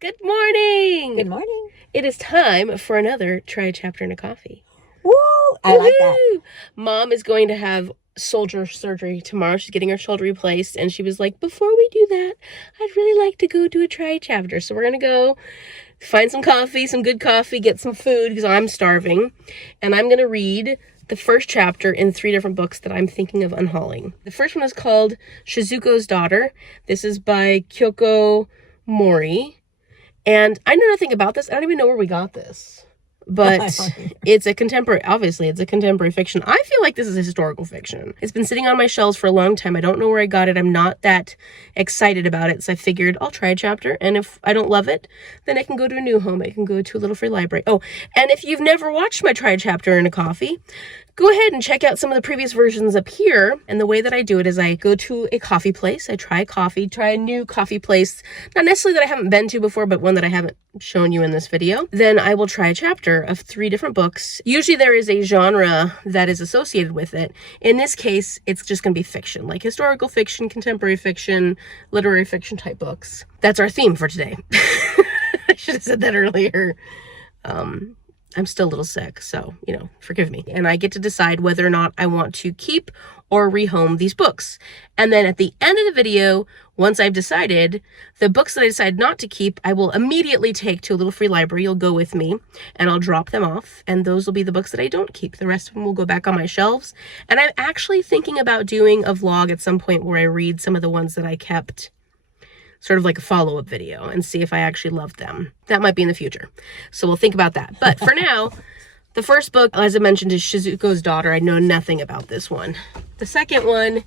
Good morning! Good morning. It is time for another Try a Chapter and a Coffee. Woo! I like that. Mom is going to have shoulder surgery tomorrow. She's getting her shoulder replaced, and she was like, before we do that, I'd really like to go do a Try a Chapter. So we're going to go find some coffee, some good coffee, get some food, because I'm starving, and I'm going to read the first chapter in 3 different books that I'm thinking of unhauling. The first one is called Shizuko's Daughter. This is by Kyoko Mori. And I know nothing about this. I don't even know where we got this. But it's a contemporary, obviously, it's a contemporary fiction. I feel like this is a historical fiction. It's been sitting on my shelves for a long time. I don't know where I got it. I'm not that excited about it. So I figured I'll try a chapter. And if I don't love it, then I can go to a new home. I can go to a little free library. Oh, and if you've never watched my Try a Chapter and a Coffee, go ahead and check out some of the previous versions up here. And the way that I do it is I go to a coffee place. I try a coffee, try a new coffee place. Not necessarily that I haven't been to before, but one that I haven't shown you in this video. Then I will try a chapter of 3 different books. Usually there is a genre that is associated with it. In this case, it's just going to be fiction, like historical fiction, contemporary fiction, literary fiction type books. That's our theme for today. I should have said that earlier. I'm still a little sick, so, forgive me. And I get to decide whether or not I want to keep or rehome these books. And then at the end of the video, once I've decided, the books that I decide not to keep, I will immediately take to a little free library. You'll go with me, and I'll drop them off. And those will be the books that I don't keep. The rest of them will go back on my shelves. And I'm actually thinking about doing a vlog at some point where I read some of the ones that I kept, sort of like a follow-up video, and see if I actually loved them. That might be in the future. So we'll think about that. But for now, the first book, as I mentioned, is Shizuko's Daughter. I know nothing about this one. The second one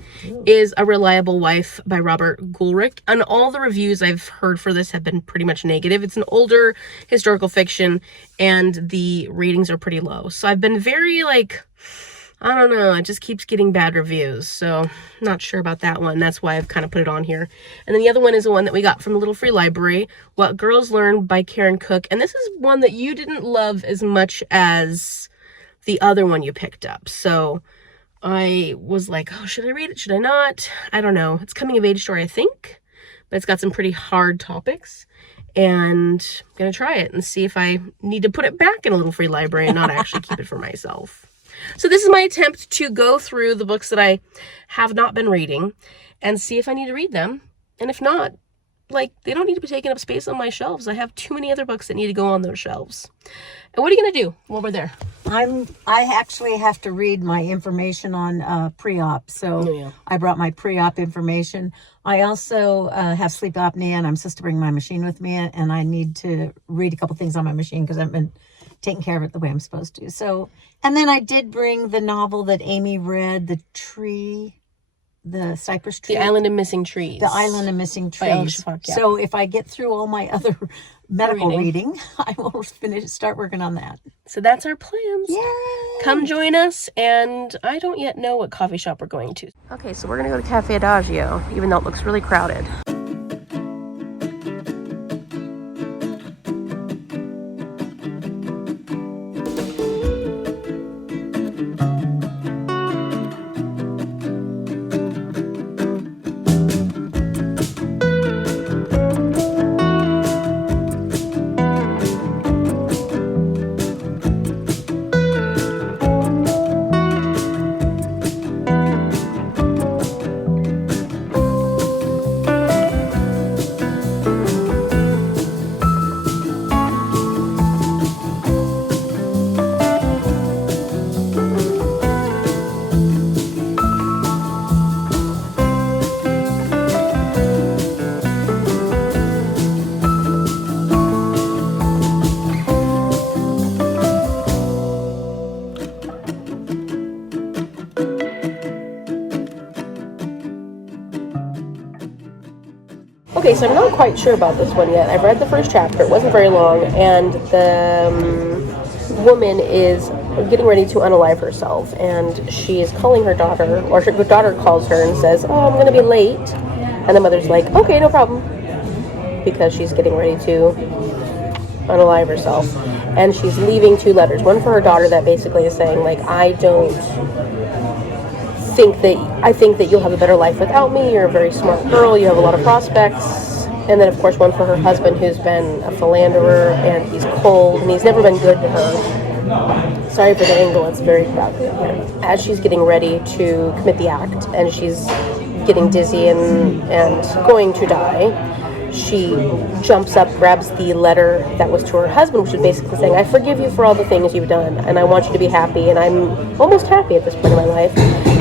is A Reliable Wife by Robert Goolrick. And all the reviews I've heard for this have been pretty much negative. It's an older historical fiction, and the ratings are pretty low. So I've been very, I don't know, it just keeps getting bad reviews, so not sure about that one. That's why I've kind of put it on here. And then the other one is the one that we got from the Little Free Library, What Girls Learn by Karin Cook. And this is one that you didn't love as much as the other one you picked up. So I was like, oh, should I read it? Should I not? I don't know. It's coming of age story, I think, but it's got some pretty hard topics. And I'm going to try it and see if I need to put it back in a Little Free Library and not actually keep it for myself. So this is my attempt to go through the books that I have not been reading and see if I need to read them. And if not, they don't need to be taking up space on my shelves. I have too many other books that need to go on those shelves. And what are you going to do while we're there? I actually have to read my information on pre-op. So I brought my pre-op information. I also have sleep apnea, and I'm supposed to bring my machine with me. And I need to read a couple things on my machine because I've been taking care of it the way I'm supposed to. So, and then I did bring the novel that Amy read, The Cypress Tree. The Island of Missing Trees. The Island of Missing Trees. So if I get through all my other medical reading, I will start working on that. So that's our plans. Yay! Come join us, and I don't yet know what coffee shop we're going to. Okay, so we're going to go to Cafe Adagio, even though it looks really crowded. Okay, so I'm not quite sure about this one yet. I've read the first chapter. It wasn't very long, and the woman is getting ready to unalive herself, and she is calling her daughter, or her daughter calls her and says, oh, I'm going to be late. And the mother's like, okay, no problem, because she's getting ready to unalive herself. And she's leaving 2 letters. One for her daughter that basically is saying, I think that you'll have a better life without me. You're a very smart girl. You have a lot of prospects. And then, of course, one for her husband, who's been a philanderer, and he's cold, and he's never been good to her. Sorry for the angle, it's very crowded here. As she's getting ready to commit the act, and she's getting dizzy and going to die, she jumps up, grabs the letter that was to her husband, which is basically saying, I forgive you for all the things you've done, and I want you to be happy, and I'm almost happy at this point in my life.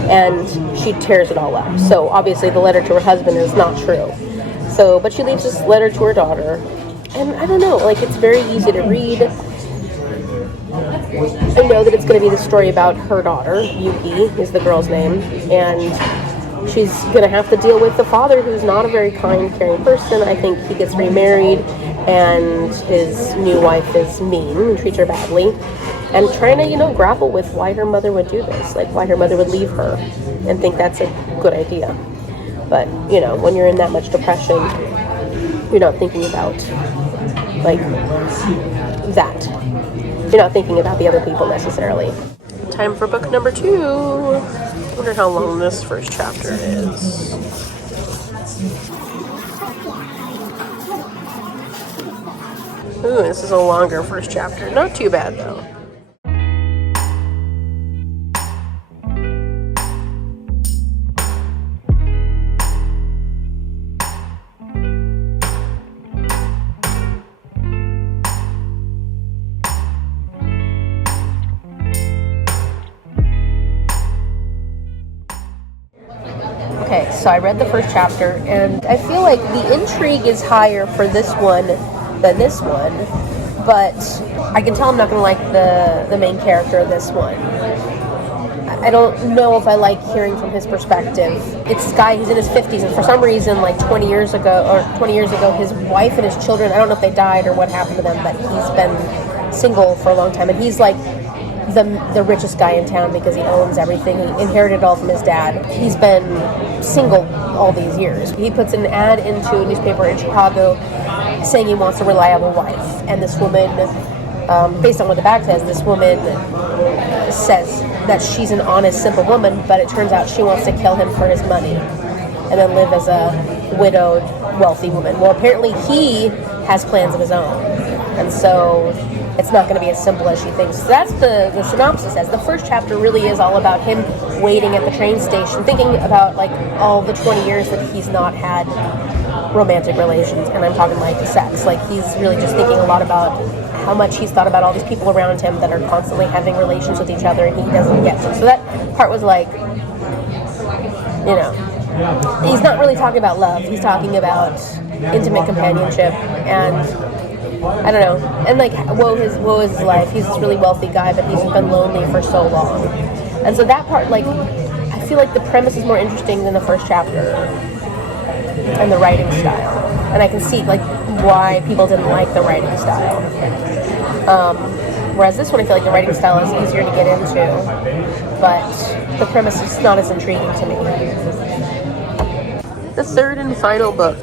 And she tears it all up. So obviously the letter to her husband is not true. So, but she leaves this letter to her daughter, and I don't know, like, it's very easy to read. I know that it's going to be the story about her daughter, Yuki is the girl's name, and she's going to have to deal with the father, who's not a very kind, caring person. I think he gets remarried, and his new wife is mean and treats her badly, and trying to, grapple with why her mother would do this, like why her mother would leave her, and think that's a good idea. But, when you're in that much depression, you're not thinking about, like, that. You're not thinking about the other people necessarily. Time for book number 2. I wonder how long this first chapter is. Ooh, this is a longer first chapter. Not too bad, though. Okay, so I read the first chapter, and I feel like the intrigue is higher for this one than this one, but I can tell I'm not going to like the main character of this one. I don't know if I like hearing from his perspective. It's this guy, he's in his 50s, and for some reason, like 20 years ago, his wife and his children, I don't know if they died or what happened to them, but he's been single for a long time, and he's like the richest guy in town because he owns everything. He inherited it all from his dad. He's been single all these years. He puts an ad into a newspaper in Chicago saying he wants a reliable wife. And this woman, based on what the back says, this woman says that she's an honest, simple woman, but it turns out she wants to kill him for his money and then live as a widowed, wealthy woman. Well, apparently he has plans of his own. And so it's not going to be as simple as she thinks. So that's the synopsis says. The first chapter really is all about him waiting at the train station, thinking about like all the 20 years that he's not had romantic relations, and I'm talking like sex. Like he's really just thinking a lot about how much he's thought about all these people around him that are constantly having relations with each other, and he doesn't get to. So that part was like, he's not really talking about love. He's talking about intimate companionship and I don't know, and like woe is his life. He's this really wealthy guy, but he's been lonely for so long. And so that part, like, I feel like the premise is more interesting than the first chapter and the writing style. And I can see like why people didn't like the writing style. Whereas this one, I feel like the writing style is easier to get into, but the premise is not as intriguing to me. The third and final book.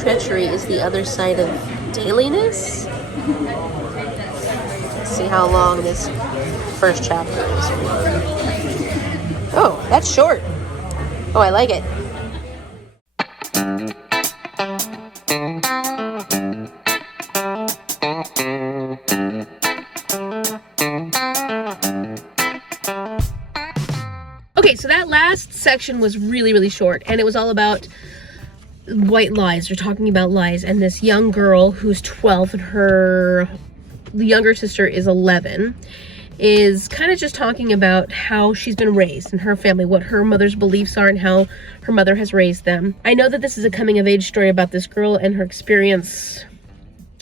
Treachery is the other side of dailiness. Let's see how long this first chapter is. Oh, that's short. Oh, I like it. Okay, so that last section was really, really short, and it was all about white lies. They're talking about lies, and this young girl who's 12 and her younger sister is 11 is kind of just talking about how she's been raised and her family, what her mother's beliefs are and how her mother has raised them. I know that this is a coming of age story about this girl and her experience.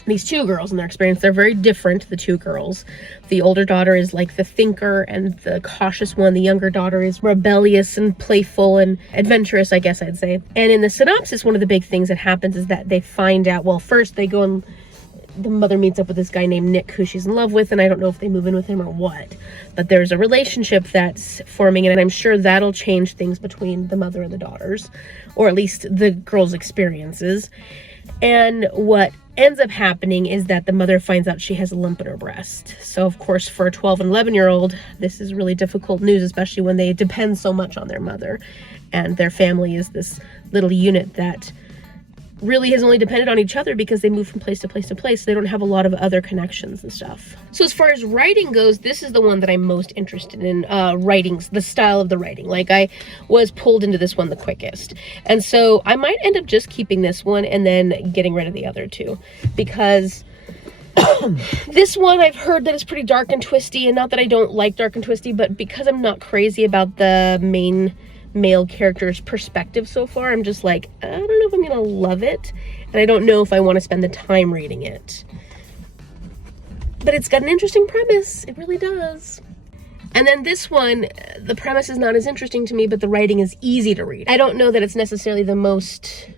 These two girls and their experience, they're very different, the two girls. The older daughter is like the thinker and the cautious one. The younger daughter is rebellious and playful and adventurous, I guess I'd say. And in the synopsis, one of the big things that happens is that they find out, well, first they go and the mother meets up with this guy named Nick who she's in love with, and I don't know if they move in with him or what. But there's a relationship that's forming, and I'm sure that'll change things between the mother and the daughters, or at least the girls' experiences. And what ends up happening is that the mother finds out she has a lump in her breast. So of course, for a 12 and 11-year-old, this is really difficult news, especially when they depend so much on their mother. And their family is this little unit that really has only depended on each other because they move from place to place to place. So they don't have a lot of other connections and stuff. So as far as writing goes, this is the one that I'm most interested in, writing, the style of the writing. Like, I was pulled into this one the quickest. And so I might end up just keeping this one and then getting rid of the other two, because this one I've heard that it's pretty dark and twisty, and not that I don't like dark and twisty, but because I'm not crazy about the main male character's perspective so far, I'm just like, I don't know if I'm gonna love it, and I don't know if I want to spend the time reading it. But it's got an interesting premise. It really does. And then this one, the premise is not as interesting to me, but the writing is easy to read. I don't know that it's necessarily the most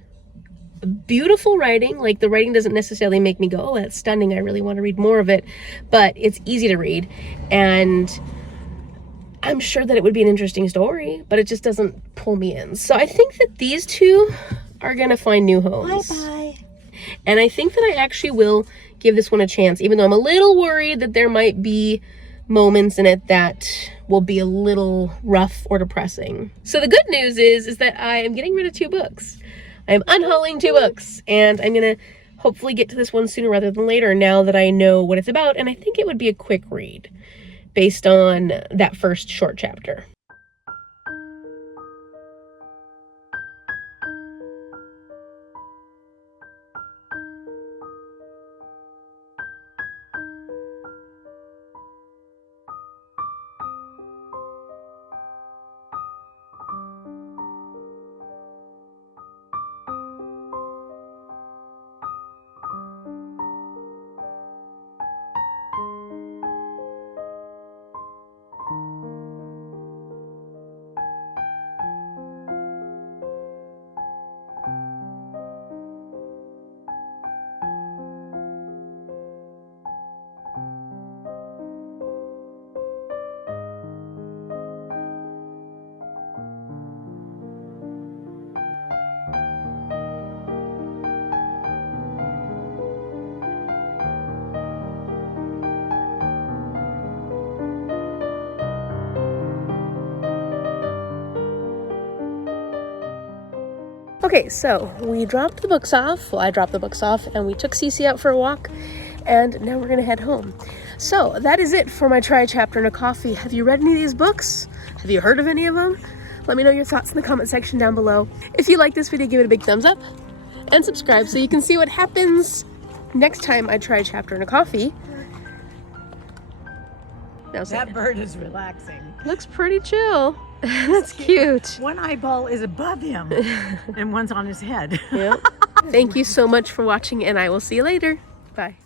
beautiful writing. Like, the writing doesn't necessarily make me go, oh, that's stunning, I really want to read more of it, but it's easy to read, and I'm sure that it would be an interesting story, but it just doesn't pull me in. So I think that these two are gonna find new homes. Bye-bye. And I think that I actually will give this one a chance, even though I'm a little worried that there might be moments in it that will be a little rough or depressing. So the good news is that I am getting rid of 2 books. I'm unhauling 2 books, and I'm gonna hopefully get to this one sooner rather than later, now that I know what it's about, and I think it would be a quick read based on that first short chapter. Okay, so we dropped the books off. Well, I dropped the books off, and we took Cece out for a walk, and now we're gonna head home. So that is it for my try chapter and a coffee. Have you read any of these books? Have you heard of any of them? Let me know your thoughts in the comment section down below. If you like this video, give it a big thumbs up and subscribe so you can see what happens next time I try chapter and a coffee. Now, That bird is relaxing. looks pretty chill. That's cute. One eyeball is above him and one's on his head. Yeah. Thank you so much for watching, and I will see you later. Bye.